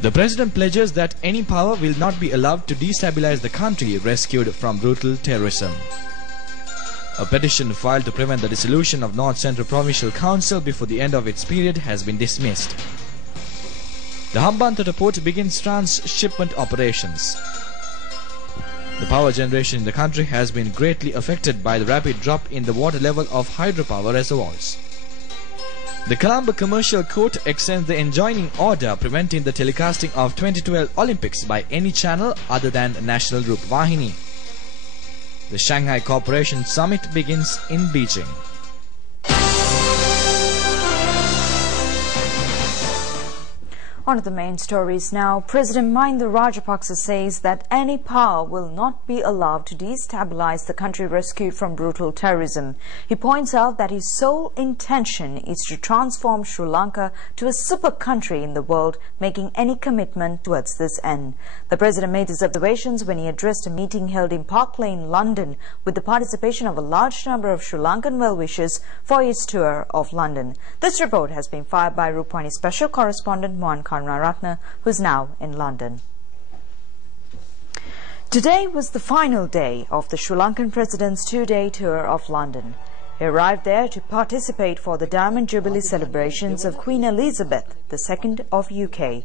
The president pledges that any power will not be allowed to destabilize the country rescued from brutal terrorism. A petition filed to prevent the dissolution of North Central Provincial Council before the end of its period has been dismissed. The Hambantota port begins transshipment operations. The power generation in the country has been greatly affected by the rapid drop in the water level of hydropower reservoirs. The Colombo Commercial Court extends the enjoining order preventing the telecasting of 2012 Olympics by any channel other than National Rupavahini. The Shanghai Cooperation Summit begins in Beijing. On to the main stories now. President Mahinda Rajapaksa says that any power will not be allowed to destabilize the country rescued from brutal terrorism. He points out that his sole intention is to transform Sri Lanka to a super country in the world, making any commitment towards this end. The president made his observations when he addressed a meeting held in Park Lane, London, with the participation of a large number of Sri Lankan well-wishers for his tour of London. This report has been filed by Rupavahini special correspondent Mohan Karunaratne, who is now in London. Today was the final day of the Sri Lankan president's two-day tour of London. He arrived there to participate for the Diamond Jubilee celebrations of Queen Elizabeth II of UK.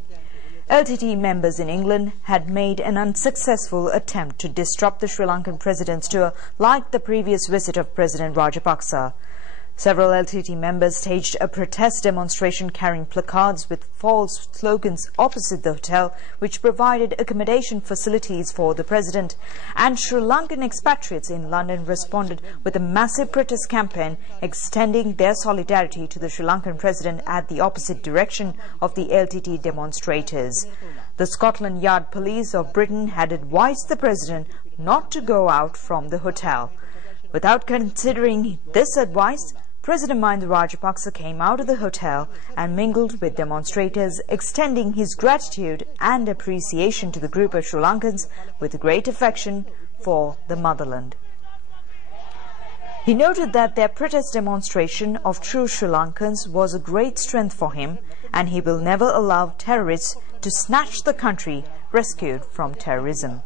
LTTE members in England had made an unsuccessful attempt to disrupt the Sri Lankan president's tour like the previous visit of President Rajapaksa. Several LTTE members staged a protest demonstration carrying placards with false slogans opposite the hotel, which provided accommodation facilities for the president. And Sri Lankan expatriates in London responded with a massive protest campaign extending their solidarity to the Sri Lankan president at the opposite direction of the LTTE demonstrators. The Scotland Yard Police of Britain had advised the president not to go out from the hotel. Without considering this advice, President Mahinda Rajapaksa came out of the hotel and mingled with demonstrators, extending his gratitude and appreciation to the group of Sri Lankans with great affection for the motherland. He noted that their protest demonstration of true Sri Lankans was a great strength for him, and he will never allow terrorists to snatch the country rescued from terrorism.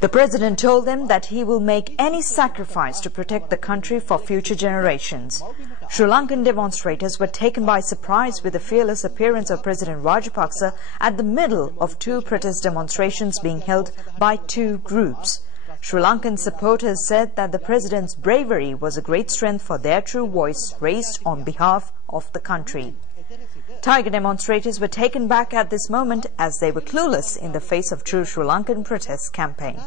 The president told them that he will make any sacrifice to protect the country for future generations. Sri Lankan demonstrators were taken by surprise with the fearless appearance of President Rajapaksa at the middle of two protest demonstrations being held by two groups. Sri Lankan supporters said that the president's bravery was a great strength for their true voice raised on behalf of the country. Tiger demonstrators were taken back at this moment as they were clueless in the face of true Sri Lankan protest campaign.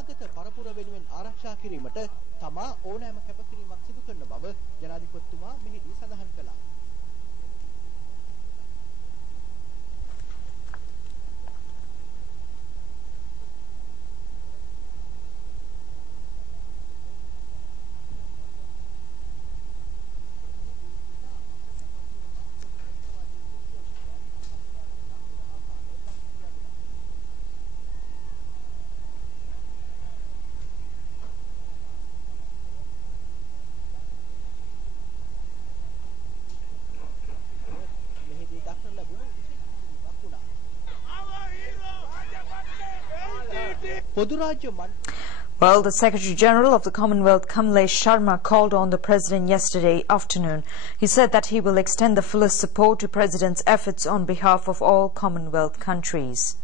Well, the Secretary General of the Commonwealth, Kamlesh Sharma, called on the President yesterday afternoon. He said that he will extend the fullest support to President's efforts on behalf of all Commonwealth countries.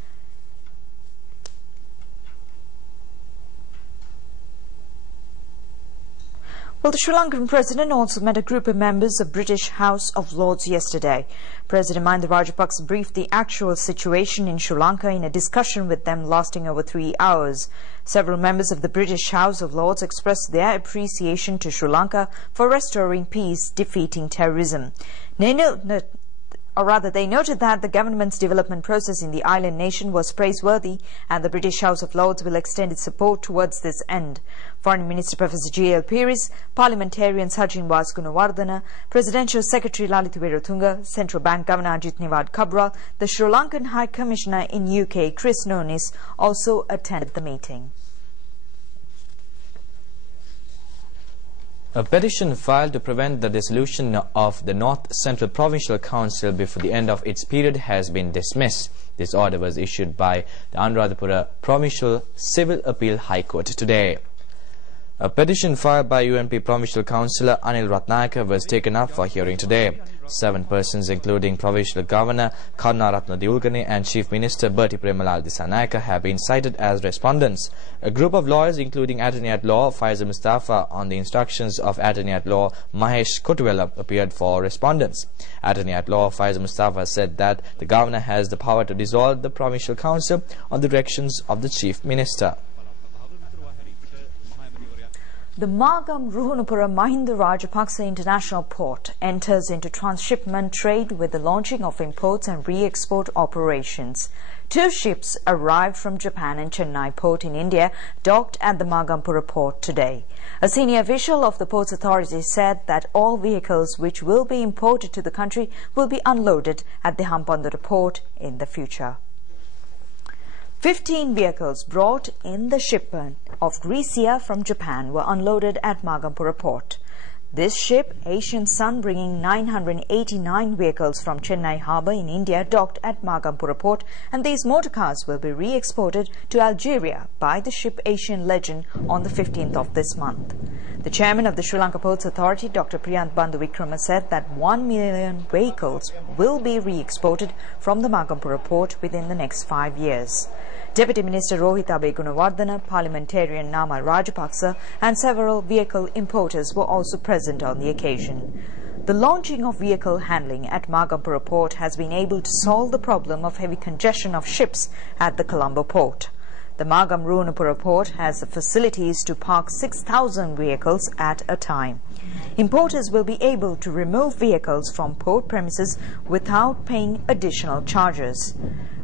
Well, the Sri Lankan President also met a group of members of British House of Lords yesterday. President Mahinda Rajapaksa briefed the actual situation in Sri Lanka in a discussion with them lasting over 3 hours. Several members of the British House of Lords expressed their appreciation to Sri Lanka for restoring peace, defeating terrorism. They noted that the government's development process in the island nation was praiseworthy, and the British House of Lords will extend its support towards this end. Foreign Minister Professor G.L. Peiris, Parliamentarian Sachin Gunawardena, Presidential Secretary Lalitha Wiratunga, Central Bank Governor Ajit Nivard Kabral, the Sri Lankan High Commissioner in UK, Chris Nonis, also attended the meeting. A petition filed to prevent the dissolution of the North Central Provincial Council before the end of its period has been dismissed. This order was issued by the Anuradhapura Provincial Civil Appeal High Court today. A petition filed by UNP Provincial Councillor Anil Ratnayaka was taken up for hearing today. 7 persons, including Provincial Governor Karunaratne Diulkane and Chief Minister Bertie Premalal Dissanayake, have been cited as respondents. A group of lawyers, including Attorney-at-Law Faiza Mustafa, on the instructions of Attorney-at-Law Mahesh Kottuwella, appeared for respondents. Attorney-at-Law Faiza Mustafa said that the Governor has the power to dissolve the Provincial Council on the directions of the Chief Minister. The Magam Ruhunupura Mahinda Rajapaksa International Port enters into transshipment trade with the launching of imports and re-export operations. 2 ships arrived from Japan and Chennai Port in India, docked at the Magampura Port today. A senior official of the Ports Authority said that all vehicles which will be imported to the country will be unloaded at the Hampandura Port in the future. 15 vehicles brought in the shipment of Grecia from Japan were unloaded at Magampura Port. This ship, Asian Sun, bringing 989 vehicles from Chennai harbour in India, docked at Magampura Port, and these motorcars will be re-exported to Algeria by the ship Asian Legend on the 15th of this month. The chairman of the Sri Lanka Ports Authority, Dr. Priyanth Bandhu Wickrama, said that 1 million vehicles will be re-exported from the Magampura Port within the next 5 years. Deputy Minister Rohit Abe Gunawardena, Parliamentarian Nama Rajapaksa and several vehicle importers were also present on the occasion. The launching of vehicle handling at Magampura Port has been able to solve the problem of heavy congestion of ships at the Colombo Port. The Magam Ruhunupura Port has the facilities to park 6,000 vehicles at a time. Importers will be able to remove vehicles from port premises without paying additional charges.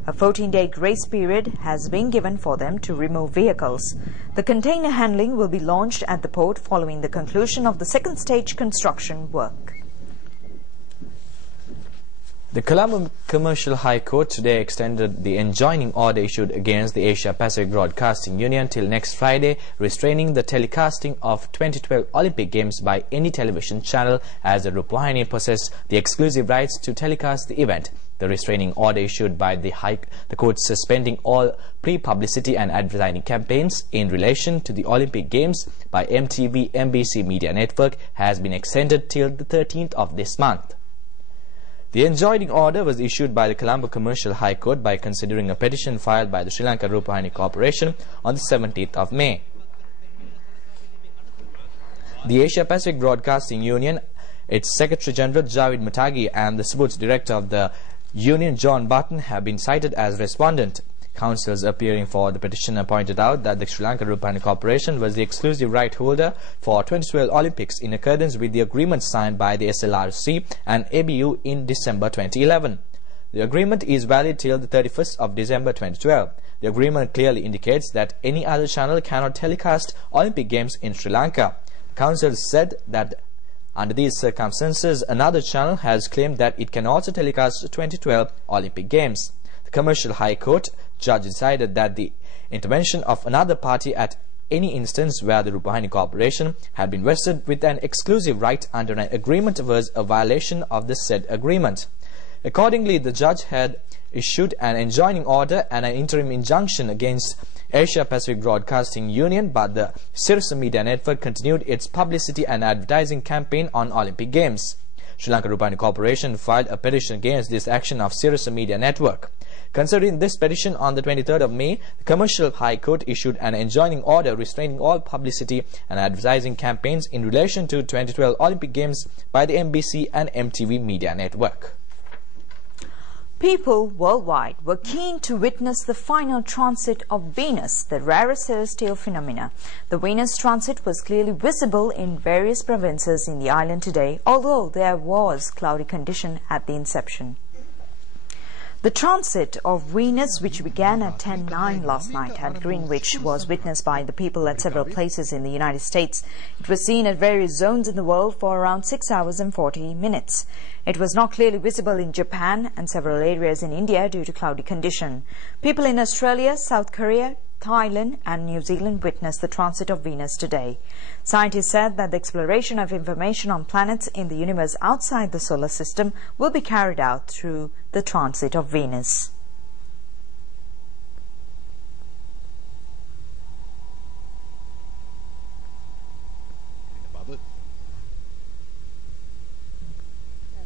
A 14-day grace period has been given for them to remove vehicles. The container handling will be launched at the port following the conclusion of the second stage construction work. The Colombo Commercial High Court today extended the enjoining order issued against the Asia Pacific Broadcasting Union till next Friday, restraining the telecasting of 2012 Olympic Games by any television channel, as the Rupavahini possessed the exclusive rights to telecast the event. The restraining order issued by the court suspending all pre-publicity and advertising campaigns in relation to the Olympic Games by MTV MBC Media Network has been extended till the 13th of this month. The enjoining order was issued by the Colombo Commercial High Court by considering a petition filed by the Sri Lanka Rupavahini Corporation on the 17th of May. The Asia Pacific Broadcasting Union, its Secretary General Javid Matagi and the Sports Director of the Union John Barton have been cited as respondent. Counsels appearing for the petitioner pointed out that the Sri Lanka Rupavahini Corporation was the exclusive right holder for 2012 Olympics in accordance with the agreement signed by the SLRC and ABU in December 2011. The agreement is valid till the 31st of December 2012. The agreement clearly indicates that any other channel cannot telecast Olympic Games in Sri Lanka. Counsel said that under these circumstances, another channel has claimed that it can also telecast the 2012 Olympic Games. The Commercial High Court judge decided that the intervention of another party at any instance where the Rupavahini Corporation had been vested with an exclusive right under an agreement was a violation of the said agreement. Accordingly, the judge had issued an enjoining order and an interim injunction against Asia Pacific Broadcasting Union, but the Sirasa Media Network continued its publicity and advertising campaign on Olympic Games. Sri Lanka Rupavahini Corporation filed a petition against this action of Sirasa Media Network. Considering this petition on the 23rd of May, the Commercial High Court issued an enjoining order restraining all publicity and advertising campaigns in relation to 2012 Olympic Games by the MBC and MTV Media Network. People worldwide were keen to witness the final transit of Venus, the rarest celestial phenomena. The Venus transit was clearly visible in various provinces in the island today, although there was cloudy condition at the inception. The transit of Venus, which began at 10:09 last night at Greenwich, was witnessed by the people at several places in the United States. It was seen at various zones in the world for around 6 hours and 40 minutes. It was not clearly visible in Japan and several areas in India due to cloudy condition. People in Australia, South Korea, Thailand and New Zealand witnessed the transit of Venus today. Scientists said that the exploration of information on planets in the universe outside the solar system will be carried out through the transit of Venus.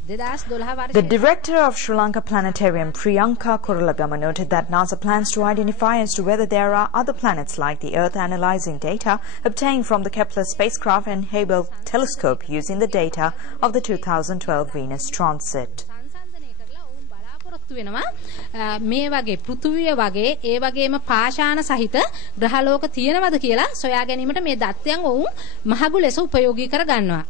The director of Sri Lanka Planetarium, Priyanka Kurulagama, noted that NASA plans to identify as to whether there are other planets like the Earth, analyzing data obtained from the Kepler spacecraft and Hubble telescope using the data of the 2012 Venus transit. මේ වගේ පෘථුවිය වගේ ඒ වගේම පාෂාණ සහිත ග්‍රහලෝක තියෙනවද කියලා සොයා ගැනීමට මේ දත්තයන් ඔවුන් මහගු ලෙස උපයෝගී කර ගන්නවා.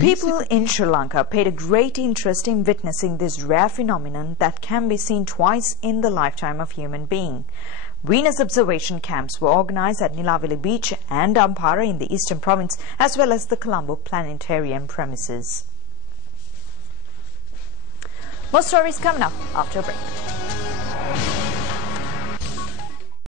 People in Sri Lanka paid a great interest in witnessing this rare phenomenon that can be seen twice in the lifetime of human being. Venus observation camps were organized at Nilavili Beach and Ampara in the eastern province, as well as the Colombo Planetarium premises. More stories coming up after a break.